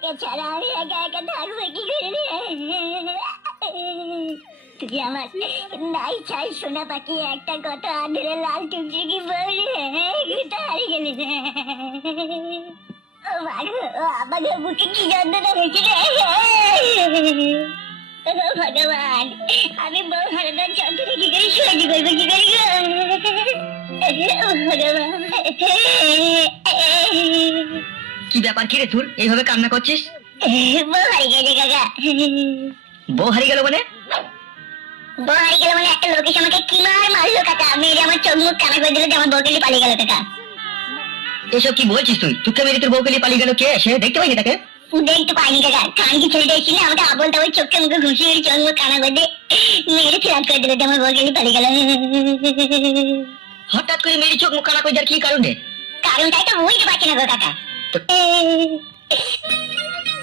তোকে ছাড়া আমি একা একা থাকবো কি করে রে? তুই আমার নাই চাই সোনা পাখি একটা কথা আদরে লাল টুকটুকি বলে কোথায় হারিয়ে গেলি রে? ও মাগো, আমাকে বুকে কি যন্ত্রণা হয়েছে রে? ও ভগবান, আমি বউ হারানোর যন্ত্রণা কি করে সহ্য করবো কি করে গো? ও ভগবান, কি ব্যাপার, কি রে তোর এইভাবে কান্না করছিস? বউ হারিয়ে গেছে কাকা। বউ হারিয়ে গেল মানে? বউ হারিয়ে গেল মানে একটা লোক এসে আমাকে কি মারলো কাকা, মেরে আমার চোখ মুখ কানা করে দিল যে আমার বউকে নিয়ে পালিয়ে গেল কাকা। এসব কি বলছিস তুই? তোকে মেরে তোর বউকে নিয়ে পালিয়ে গেল কে? সে দেখতে পাইনি তাকে? দেখতে পাইনি কাকা, কানকি ছেলেটা এসেছিল আমাকে আবল তাবল চোখে মুখে ঘুষিয়ে চোখ মুখ কানা করে দিয়ে মেরে ফিরাত করে দিল যে আমার বউকে নিয়ে পালিয়ে গেল। হঠাৎ করে মেরে চোখ মুখ কানা করে দেওয়ার কি কারণে? কারণটাই তো বুঝতে পারছি না গো কাকা।